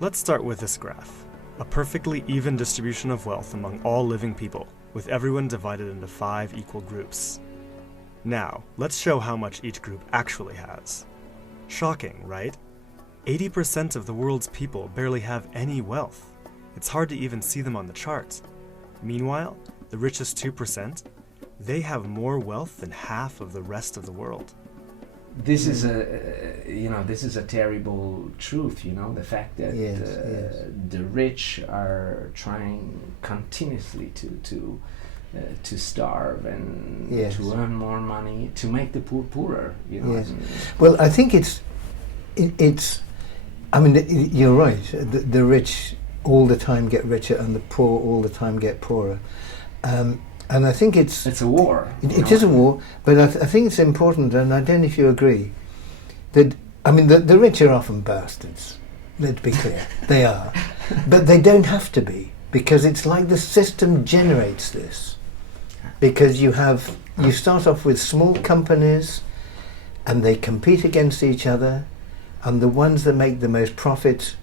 Let's start with this graph. A perfectly even distribution of wealth among all living people, with everyone divided into 5 equal groups. Now, let's show how much each group actually has. Shocking, right? 80% of the world's people barely have any wealth. It's hard to even see them on the chart. Meanwhile, the richest 2%, they have more wealth than half of the rest of the world. This is a terrible truth, the fact that the rich are trying continuously to starve and to earn more money, to make the poor poorer, Yes. Well, I think you're right. The rich all the time get richer and the poor all the time get poorer. And I think it's a war. It is a war, but I think it's important, and I don't know if you agree, that, the rich are often bastards. Let's be clear. They are. But they don't have to be, because it's like the system generates this. Because you start off with small companies, and they compete against each other, and the ones that make the most profit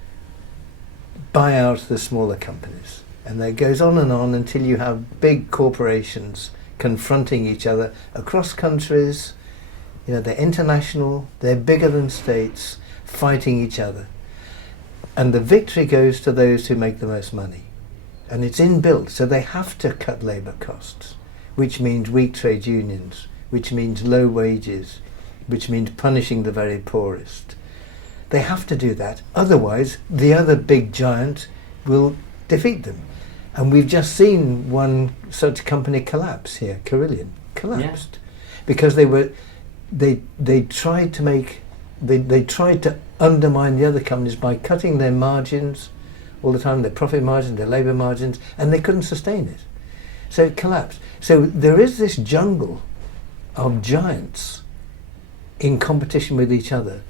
buy out the smaller companies. And that goes on until you have big corporations confronting each other across countries. They're international, they're bigger than states, fighting each other. And the victory goes to those who make the most money. And it's inbuilt, so they have to cut labour costs, which means weak trade unions, which means low wages, which means punishing the very poorest. They have to do that, otherwise the other big giant will defeat them. And we've just seen one such company collapse here, Carillion, collapsed. Because they tried to undermine the other companies by cutting their margins all the time, their profit margins, their labour margins, and they couldn't sustain it. So it collapsed. So there is this jungle of giants in competition with each other.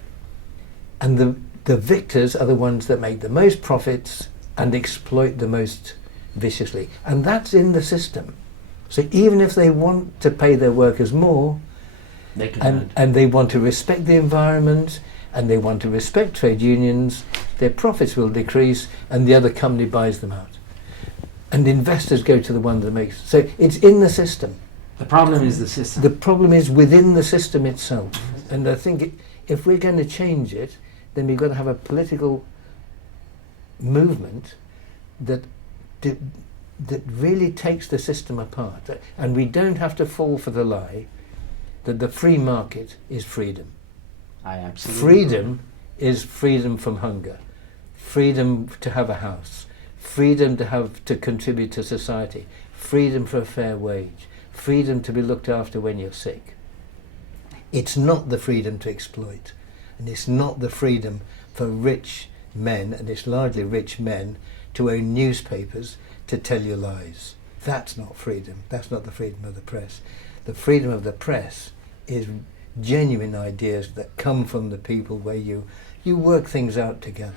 And the victors are the ones that make the most profits and exploit the most viciously. And that's in the system. So even if they want to pay their workers more, and they want to respect the environment, and they want to respect trade unions, their profits will decrease and the other company buys them out. And investors go to the one that makes... So it's in the system. The problem is the system. The problem is within the system itself. And I think if we're going to change it, then we've got to have a political movement that really takes the system apart. And we don't have to fall for the lie that the free market is freedom. I absolutely Freedom is freedom from hunger, freedom to have a house, freedom to contribute to society, freedom for a fair wage, freedom to be looked after when you're sick. It's not the freedom to exploit, and it's not the freedom for rich men, and it's largely rich men, to own newspapers to tell you lies. That's not freedom. That's not the freedom of the press. The freedom of the press is genuine ideas that come from the people, where you work things out together.